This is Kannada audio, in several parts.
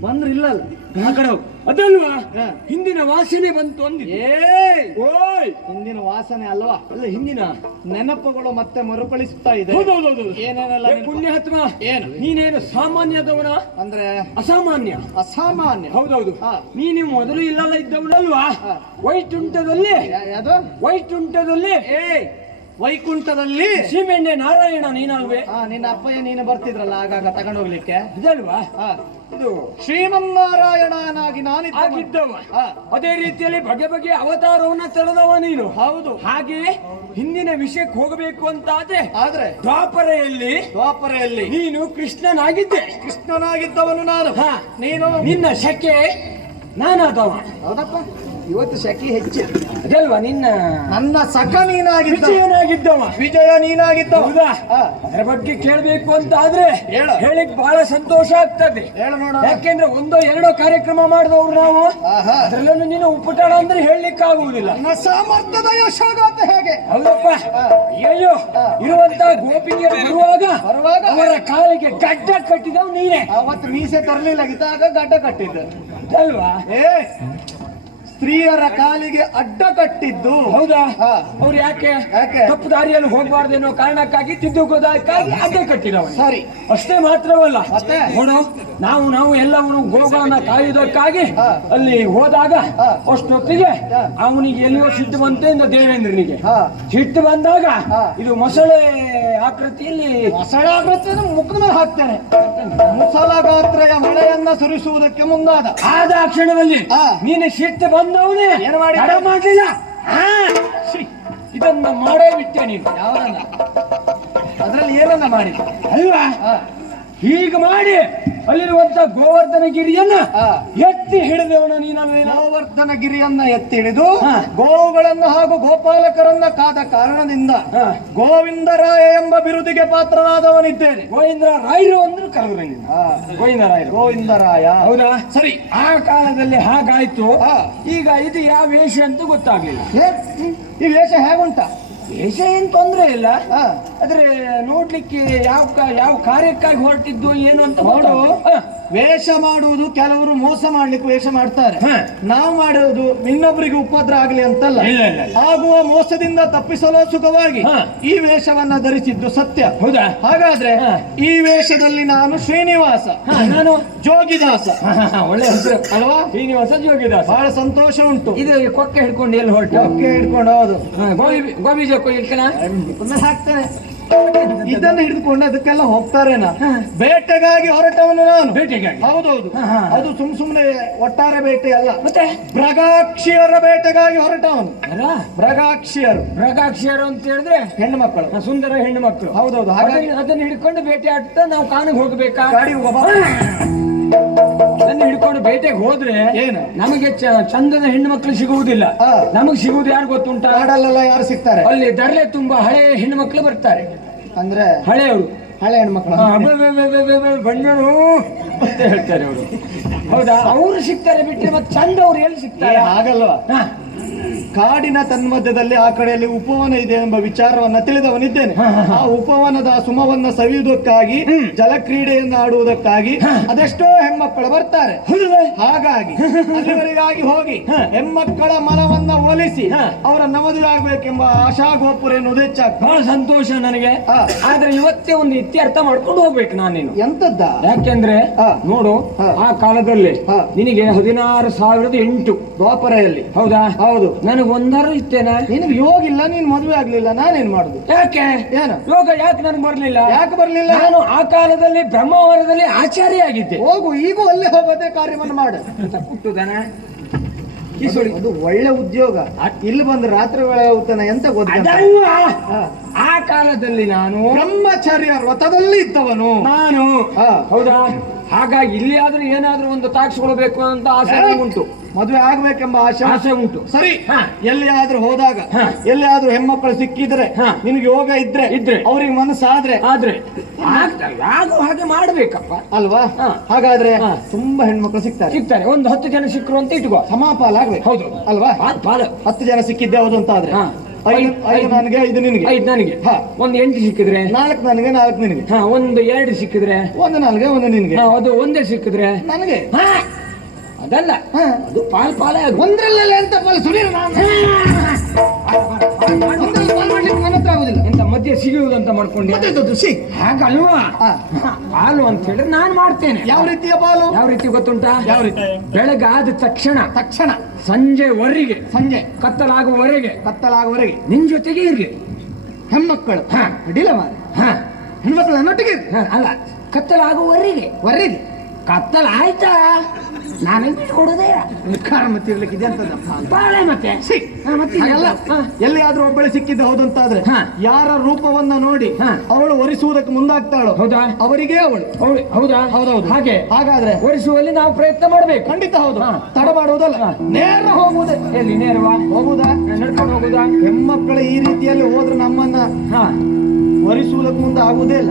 ಬಂದ್ರೆ ಇಲ್ಲಲ್ಲ ಆ ಕಡೆ ಹೋಗು. ಅದಲ್ವಾ? ಹಿಂದಿನ ವಾಸನೆ ಬಂತು ಅಂದಿದ್ದೆ. ಏಯ್ ಓಯ್! ಹಿಂದಿನ ವಾಸನೆ ಅಲ್ವಾ? ಅಲ್ಲ ಹಿಂದಿನ? ನೆನಪುಗಳು ಮತ್ತೆ ಮರುಕಳಿಸ್ತಾ ಇದೆ. ಹೌದು ಏನೇನೆಲ್ಲ ಏ ನೆನಪು? ಪುಣ್ಯಾತ್ಮ ಏನು? ನೀನೇನು ಸಾಮಾನ್ಯದವನ? ಅಂದ್ರೆ? ಅಸಾಮಾನ್ಯ. ಅಸಾಮಾನ್ಯ. ಹೌದೌದು. ನೀನು ಮೊದಲು ಇಲ್ಲಲ್ಲ ಇದ್ದವನಲ್ವಾ? ವೈಟುಂಟದಲ್ಲಿ ಅದು ವೈಕುಂಠದಲ್ಲಿ ಏಯ್! ವೈಕುಂಠದಲ್ಲಿ ಸೀಮೆಣ್ಣೆ ನಾರಾಯಣ ನೀನಲ್ವೇ ಹಾ ನಿನ್ನ ಅಪ್ಪಯ್ಯ ನೀನು ಬರ್ತಿದ್ರಲ್ಲ ಆಗಾಗ ತಗೊಂಡೋಗ್ಲಿಕ್ಕೆ ಇದಲ್ವಾ? ಹಾ. ಇದು ಶ್ರೀಮನ್ನಾರಾಯಣನಾಗಿ ನಾನು ಆಗಿದ್ದವ. ಅದೇ ರೀತಿಯಲ್ಲಿ ಬಗೆ ಬಗೆ ಅವತಾರವನ್ನ ತಳೆದವ ನೀನು. ಹೌದು. ಹಾಗೆ ಹಿಂದಿನ ವಿಷಯಕ್ಕೆ ಹೋಗಬೇಕು ಅಂತ ಆದ್ರೆ ಆದ್ರೆ ದ್ವಾಪರೆಯಲ್ಲಿ ದ್ವಾಪರೆಯಲ್ಲಿ ನೀನು ಕೃಷ್ಣನಾಗಿದ್ದೆ. ಕೃಷ್ಣನಾಗಿದ್ದವನು ನಾನು. ಹಾ. ನೀನು? ನಿನ್ನ ಶಕೆ ನಾನಾದವ. ಹೌದಪ್ಪ. ಇವತ್ತು ಶಕಿ ಹೆಚ್ಚು. ಅದಲ್ವಾ ನಿನ್ನ ನನ್ನ ಸಖ ನೀನಾಗಿದ್ದ. ವಿಜಯನಾಗಿದ್ದವ ವಿಜಯ ನೀನಾಗಿದ್ದ. ಹೌದಾ. ಅದರ ಬಗ್ಗೆ ಕೇಳಬೇಕು ಅಂತ ಆದ್ರೆ ಹೇಳು. ಹೇಳಿಕ್ ಬಹಳ ಸಂತೋಷ ಆಗ್ತದೆ. ಯಾಕೆಂದ್ರೆ ಒಂದೋ ಎರಡೋ ಕಾರ್ಯಕ್ರಮ ಮಾಡಿದವ್ರು ನಾವು. ಅದ್ರಲ್ಲೂ ನೀನು ಉಪಟಳ ಅಂದ್ರೆ ಹೇಳಲಿಕ್ಕೆ ಆಗುವುದಿಲ್ಲ ನನ್ನ ಸಾಮರ್ಥ್ಯದ ಯಶೋಗಾತ ಹೇಗೆ? ಹೌದಪ್ಪ. ಅಯ್ಯೋ. ಇರುವಂತ ಗೋಪಿಗೆ ಬರುವಾಗ ಬರುವಾಗ? ಅವರ ಕಾಲಿಗೆ ಗಡ್ಡ ಕಟ್ಟಿದವ್ ನೀನೇ. ಅವತ್ತು ಮೀಸೆ ತರಲಿಲ್ಲ ಇದ್ದಾಗ ಗಡ್ಡ ಕಟ್ಟಿದ್ದ. ಅಲ್ವಾ ಏ. ಸ್ತ್ರೀಯರ ಕಾಲಿಗೆ ಅಡ್ಡ ಕಟ್ಟಿದ್ದು. ಹೌದಾ. ಅವ್ರು ಯಾಕೆ? ಯಾಕೆ? ತಪ್ಪು ದಾರಿಯಲ್ಲಿ ಹೋಗಬಾರ್ದು ಅನ್ನೋ ಕಾರಣಕ್ಕಾಗಿ ತಿದ್ದುಕೋದಕ್ಕಾಗಿ ಅಡ್ಡ ಕಟ್ಟಿದವ ಸರಿ. ಅಷ್ಟೇ ಮಾತ್ರವಲ್ಲ. ಮತ್ತೆ? ನೋಡು ನಾವು ನಾವು ಎಲ್ಲವನ್ನು ಗೋಗಳನ್ನ ಕಾಯುವುದಕ್ಕಾಗಿ. ಅಲ್ಲಿ ಹೋದಾಗ ಅಷ್ಟೊತ್ತಿಗೆ ಅವನಿಗೆ ಎಲ್ಲಿಯೋ ಸಿಟ್ಟು ಬಂತೆ ಇಂದ ದೇವೇಂದ್ರನಿಗೆ. ಸಿಟ್ಟು ಬಂದಾಗ ಇದು ಮೊಸಳೆ ಆಕೃತಿಯಲ್ಲಿ ಮೊಸಳೆ ಆಗುತ್ತೆ ಮುಖದ ಮೇಲೆ ಹಾಕ್ತೇನೆ. ಮೊಸಳ ಗಾತ್ರ ಮಳೆಯನ್ನ ಸುರಿಸುವುದಕ್ಕೆ ಮುಂದಾದ. ಆದ ಕ್ಷಣದಲ್ಲಿ ಆ. ನೀನು ಸಿಟ್ಟು ಬಂದವನೇ. ಏನು ಮಾಡಿ ತಡ ಮಾಡ್ಲಿಲ್ಲ. ಹಾ. ಶ್ರೀ, ಇದನ್ನ ಮಾಡೇ ಬಿಟ್ಟೆ ನೀನು. ಯಾವನನ್ನ? ಅದರಲ್ಲಿ ಏನನ್ನ ಮಾಡಿದ ಅಲ್ವಾ? ಹೀಗೆ ಮಾಡಿ ಅಲ್ಲಿರುವಂತ ಗೋವರ್ಧನ ಗಿರಿಯನ್ನ ಎತ್ತಿ ಹಿಡಿದವನ ನೀನವೇನೋ ಗೋವರ್ಧನ ಗಿರಿಯನ್ನ ಎತ್ತಿ ಹಿಡಿದು. ಗೋವುಗಳನ್ನು ಹಾಗೂ ಗೋಪಾಲಕರನ್ನ ಕಾದ ಕಾರಣದಿಂದ. ಗೋವಿಂದರಾಯ ಎಂಬ ಬಿರುದಿಗೆ ಪಾತ್ರನಾದವನಿದ್ದೇನೆ. ಗೋವಿಂದ ರಾಯರು ಅಂದ್ರೆ ಕರೆದ್ರೆ ನೀನು ಹಾ. ಗೋವಿಂದ ರಾಯರು. ಗೋವಿಂದರಾಯ ಹೌದಾ? ಸರಿ. ಆ ಕಾಲದಲ್ಲಿ ಹಾಗಾಯ್ತು. ಈಗ ಇದು ಯಾವ ವೇಷ ಅಂತ ಗೊತ್ತಾಗ್ಲಿಲ್ಲ. ಈ ವೇಷ ಹೇಗುಂಟ? ವೇಷ ಏನು ತೊಂದರೆ ಇಲ್ಲ. ಆದ್ರೆ ನೋಡ್ಲಿಕ್ಕೆ ಯಾವ ಯಾವ ಕಾರ್ಯಕ್ಕಾಗಿ ಹೊರಟಿದ್ದು ಏನು ಅಂತ ನೋಡು. ವೇಷ ಮಾಡುವುದು ಕೆಲವರು ಮೋಸ ಮಾಡ್ಲಿಕ್ಕೆ ವೇಷ ಮಾಡ್ತಾರೆ. ನಾವು ಮಾಡುವುದು ಇನ್ನೊಬ್ಬರಿಗೆ ಉಪದ್ರ ಆಗಲಿ ಅಂತಲ್ಲ. ಆಗುವ ಮೋಸದಿಂದ ತಪ್ಪಿಸಲು ಸುಖವಾಗಿ. ಈ ವೇಷವನ್ನ ಧರಿಸಿದ್ದು ಸತ್ಯ. ಹೌದಾ? ಹಾಗಾದ್ರೆ ಈ ವೇಷದಲ್ಲಿ ನಾನು ಶ್ರೀನಿವಾಸ. ನಾನು ಜೋಗಿದಾಸ. ಒಳ್ಳೆ ಹೆಸರು ಅಲ್ವಾ? ಶ್ರೀನಿವಾಸ ಜೋಗಿದಾಸ. ಬಹಳ ಸಂತೋಷ ಉಂಟು. ಇದು ಕೊಕ್ಕೆ ಹಿಡ್ಕೊಂಡು ಎಲ್ಲಿ ಹೊರಟು? ಕೊಕ್ಕೆ ಹಿಡ್ಕೊಂಡು ಹೌದು. ಗೋಬಿ ಗೋಬಿ ಪುನಃ ಇದನ್ನು ಹಿಡಿದುಕೊಂಡು ಅದಕ್ಕೆಲ್ಲ ಹೋಗ್ತಾರೇನ? ಬೇಟೆಗಾಗಿ ಹೊರಟವನು ನಾನು. ಬೇಟೆಗಾಗಿ. ಹೌದೌದು. ಅದು ಸುಮ್ ಸುಮ್ನೆ ಒಟ್ಟಾರೆ ಬೇಟೆ ಅಲ್ಲ. ಮತ್ತೆ? ಬ್ರಗಾಕ್ಷಿಯರ ಬೇಟೆಗಾಗಿ ಹೊರಟವನು. ಅಲ್ಲ ಮೃಗಾಕ್ಷಿಯರು. ಮೃಗಾಕ್ಷಿಯರು ಅಂತ ಹೇಳಿದ್ರೆ ಹೆಣ್ಣು ಮಕ್ಕಳು. ಆ, ಸುಂದರ ಹೆಣ್ಣು ಮಕ್ಕಳು. ಹೌದೌದು. ಹಾಗಾಗಿ ಅದನ್ನ ಹಿಡ್ಕೊಂಡು ಬೇಟೆ ಆಡ್ತಾ ನಾವು ಕಾಣಿಗೆ ಹೋಗ್ಬೇಕಾ? ಗಾಡಿ ಹೋಗಬಾ ಹಿಡ್ಕೊಂಡು ಬೇಟೆಗೆ ಹೋದ್ರೆ ಏನು? ನಮಗೆ ಚಂದದ ಹೆಣ್ಣು ಮಕ್ಕಳು ಸಿಗುವುದಿಲ್ಲ. ನಮಗೆ ಸಿಗುವುದು ಯಾರು ಗೊತ್ತುಂಟ? ಕಾಡಲ್ಲೆಲ್ಲ ಯಾರು ಸಿಗ್ತಾರೆ? ಅಲ್ಲಿ ದರ್ಲೆ ತುಂಬಾ ಹಳೆ ಹೆಣ್ಣು ಮಕ್ಕಳು ಬರ್ತಾರೆ. ಅಂದ್ರೆ? ಹಳೆಯವರು ಹಳೆ ಹೆಣ್ಮಕ್ಳು ಬಣ್ಣರು ಬಂದರು ಅಂತ ಹೇಳ್ತಾರೆ ಅವರು. ಹೌದಾ? ಅವರು ಸಿಗ್ತಾರೆ ಬಿಟ್ಟರೆ ಮತ್ತೆ ಚಂದ ಅವ್ರು ಎಲ್ಲಿ ಸಿಗ್ತಾರೆ? ಆಗಲ್ವಾ. ಕಾಡಿನ ತನ್ಮಧ್ಯದಲ್ಲಿ ಆ ಕಡೆಯಲ್ಲಿ ಉಪವನ ಇದೆ ಎಂಬ ವಿಚಾರವನ್ನ ತಿಳಿದವನಿದ್ದೇನೆ. ಆ ಉಪವನದ ಸುಮವನ್ನ ಸವಿಯುವುದಕ್ಕಾಗಿ ಜಲಕ್ರೀಡೆಯನ್ನ ಆಡುವುದಕ್ಕಾಗಿ ಅದೆಷ್ಟೋ ಹೆಣ್ಮಕ್ಕಳು ಬರ್ತಾರೆ. ಹಾಗಾಗಿ ಅಲ್ಲಿವರೆಗಾಗಿ ಹೋಗಿ ಹೆಮ್ಮಕ್ಕಳ ಹೆಣ್ಮಕ್ಕಳ ಮನವನ್ನ ಒಲಿಸಿ ಅವರ ಮದುವೆ ಆಗ್ಬೇಕೆಂಬ ಆಶಾ ಗೋಪುರ ಎನ್ನುವುದು ಹೆಚ್ಚಾಗ್ತದೆ. ಬಹಳ ಸಂತೋಷ ನನಗೆ. ಆದ್ರೆ ಇವತ್ತೇ ಒಂದು ಇತ್ಯರ್ಥ ಮಾಡ್ಕೊಂಡು ಹೋಗ್ಬೇಕು ನಾನೇನು. ಎಂತದ್ದ ಯಾಕೆಂದ್ರೆ. ನೋಡು. ಆ ಕಾಲದಲ್ಲಿ. ನಿನಗೆ ಹದಿನಾರು ಸಾವಿರದ ಎಂಟು. ದ್ವಾಪರೆಯಲ್ಲಿ. ಹೌದಾ? ಹೌದು. ನನಗೆ ಒಂದಾರು ಇತ್ತೇನೆ? ನಿನ್ಗೆ ಯೋಗ ಇಲ್ಲ ನೀನ್ ಮದುವೆ ಆಗ್ಲಿಲ್ಲ ನಾನೇನ್ ಮಾಡುದು? ಯಾಕೆ? ಏನ? ಯೋಗ ಯಾಕೆ ನನಗೆ ಬರ್ಲಿಲ್ಲ? ಯಾಕೆ ಬರ್ಲಿಲ್ಲ? ನಾನು ಆ ಕಾಲದಲ್ಲಿ ಬ್ರಹ್ಮವರದಲ್ಲಿ ಆಚಾರ್ಯ ಆಗಿದ್ದೆ. ಹೋಗು ಈಗ ಅಲ್ಲೇ ಹೋಗೋದೇ ಕಾರ್ಯವನ್ನು ಮಾಡು. ಈ ಅದು- ಅದು ಒಳ್ಳೆ ಉದ್ಯೋಗ. ಇಲ್ಲಿ ಬಂದು ರಾತ್ರಿ ವೇಳೆ ಹೋಗ್ತಾನೆ ಎಂತ ಗೊತ್ತಿಲ್ಲ. ಆ ಕಾಲದಲ್ಲಿ ನಾನು ಬ್ರಹ್ಮಚಾರ್ಯ ವ್ರತದಲ್ಲಿ ಇದ್ದವನು. ನಾನು. ಹೌದಾ? ಹಾಗಾಗಿ ಇಲ್ಲಿ ಆದ್ರೂ ಏನಾದ್ರೂ ಒಂದು ತಾಕ್ಸ್ಕೊಳ್ಬೇಕು ಅಂತ ಆಸೆ ಉಂಟು ಮದುವೆ ಆಗ್ಬೇಕೆಂಬ ಆಶೆ ಆಸೆ ಉಂಟು. ಸರಿ. ಎಲ್ಲಿ ಆದ್ರೂ ಹೋದಾಗ. ಎಲ್ಲಿ ಆದ್ರೂ ಹೆಣ್ಮಕ್ಳು ಸಿಕ್ಕಿದ್ರೆ. ನಿನಗೆ ಯೋಗ ಇದ್ರೆ ಇದ್ರೆ. ಅವ್ರಿಗೆ ಮನಸ್ಸಾದ್ರೆ ಆದ್ರೆ. ಆಗೋ ಹಾಗೆ ಮಾಡ್ಬೇಕಪ್ಪ. ಅಲ್ವಾ. ಹಾಗಾದ್ರೆ. ತುಂಬಾ ಹೆಣ್ಮಕ್ಳು ಸಿಗ್ತಾರೆ. ಸಿಗ್ತಾರೆ. ಒಂದು ಹತ್ತು ಜನ ಸಿಕ್ಕರು ಅಂತ ಇಟ್ಕೋ. ಸಮಾಪಾಲ ಆಗ್ಬೇಕು. ಹೌದು. ಅಲ್ವಾ? ಹತ್ತು ಜನ ಸಿಕ್ಕಿದ್ದೆ ಹೌದು ಅಂತ ಆದ್ರೆ. ಐದು ಐದು ನನಗೆ ಐದು ನಿನಗೆ. ಐದು ನನಗೆ. ಹಾ. ಒಂದು ಎಂಟು ಸಿಕ್ಕಿದ್ರೆ. ನಾಲ್ಕು ನನಗೆ ನಾಲ್ಕು ನಿನಗೆ. ಹಾ ಒಂದು ಎರಡು ಸಿಕ್ಕಿದ್ರೆ. ಒಂದು ನನಗೆ ಒಂದು ನಿನಗೆ. ಅದು ಒಂದೇ ಸಿಕ್ಕಿದ್ರೆ. ನನಗೆ. ಅದಲ್ಲ. ಅದು ಪಾಲ್ ಪಾಲೇ ಒಂದ್ರಲ್ಲ ಎಂತ ಫಲ ಸುನೀಲ್ ನಾನು. ಒಂದ್ರಲ್ಲಿ ಪಾಲ್ ಮಾಡ್ಲಿಕ್ಕೆ ನನ್ನ ಹತ್ರ ಆಗುದಿಲ್ಲ. ಎಂತ ಮಧ್ಯೆ ಸಿಗುವುದಂತ ಮಾಡ್ಕೊಂಡೆ. ಸಿ. ಹಾಗಲ್ವಾ? ಹಾ. ಹಾಲು ಅಂತ ಹೇಳಿದ್ರೆ ನಾನು ಮಾಡ್ತೇನೆ. ಯಾವ ರೀತಿಯ ಪಾಲು? ಯಾವ ರೀತಿ ಗೊತ್ತುಂಟಾ? ಯಾವ ರೀತಿ? ಬೆಳಗಾದ ಆದ ತಕ್ಷಣ. ತಕ್ಷಣ ಸಂಜೆವರೆಗೆ ಸಂಜೆ. ಕತ್ತಲಾಗುವವರೆಗೆ. ಕತ್ತಲಾಗುವವರೆಗೆ. ನಿನ್ ಜೊತೆಗೆ ಇರ್ಲಿ. ಹೆಣ್ಮಕ್ಕಳು ಹಾ. ಅಡ್ಡಿಲ್ಲ ಮಾರೆ. ಹಾ. ಹೆಣ್ಮಕ್ಳು ನನ್ನೊಟ್ಟಿಗೆ ಅಲ್ಲ ಕತ್ತಲಾಗುವವರೆಗೆ. ವರ್ರಿಗೆ ಕತ್ತಲ ಆಯ್ತಾ? ನಾನೇ ಕೊಡೋದೇ? ಕಾರಣ ಇರ್ಲಿಕ್ಕೆ ಇದೆ ಅಂತದಪ್ಪ. ಬಾಳೆ ಮತ್ತೆ? ಸಿ ಮತ್ತೆ? ಹಾ. ಎಲ್ಲಿಯಾದ್ರೂ ಒಬ್ಬಳೆ ಸಿಕ್ಕಿದ್ದು ಹೌದಂತಾದ್ರೆ. ಯಾರ ರೂಪವನ್ನ ನೋಡಿ. ಅವಳು ಒರಿಸುವುದಕ್ಕೆ ಮುಂದಾಗ್ತಾಳು ಹೌದಾ? ಅವರಿಗೆ ಅವಳು. ಹೌದು ಹೌದಾ? ಹೌದೌದು. ಹಾಗೆ? ಹಾಗಾದ್ರೆ ಒರಿಸುವಲ್ಲಿ ನಾವು ಪ್ರಯತ್ನ ಮಾಡಬೇಕು. ಖಂಡಿತ ಹೌದು. ತಡ ಮಾಡುವುದಲ್ಲ. ನೇರ ಹೋಗುವುದೇ. ಎಲ್ಲಿ ನೇರವಾ? ಹೋಗುದಾ? ನಡ್ಕೊಂಡು ಹೋಗುದಾ? ಹೆಣ್ಮಕ್ಕಳು ಈ ರೀತಿಯಲ್ಲಿ ಹೋದ್ರೆ ನಮ್ಮನ್ನ ಹಾ ಮುಂದೆ ಆಗುವುದೇ ಇಲ್ಲ.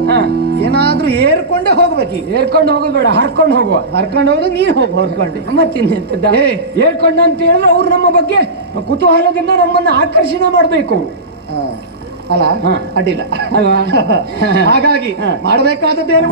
ಏನಾದ್ರೂ ಏರ್ಕೊಂಡೇ ಹೋಗ್ಬೇಕು ಏರ್ಕೊಂಡು ಹೋಗೋದು ಬೇಡ ಹರ್ಕೊಂಡು ಹೋಗುವ. ಹರ್ಕೊಂಡು ಹೋದ್ರೆ ನೀನ್ ಹೋಗು ಹೊರ್ಕೊಂಡು. ಮತ್ತಿನ್ನೆಂತದ್ದ ಏ. ಏರ್ಕೊಂಡ ಅಂತ ಹೇಳಿದ್ರೆ ಅವ್ರು ನಮ್ಮ ಬಗ್ಗೆ ಕುತೂಹಲದಿಂದ ನಮ್ಮನ್ನ ಆಕರ್ಷಣೆ ಮಾಡಬೇಕು. ಅಲ್ಲ ಹಾ. ಅಡ್ಡಿಲ್ಲ. ಅಲ್ವಾ? ಹಾಗಾಗಿ ಮಾಡಬೇಕಾದದ್ದು ಏನು?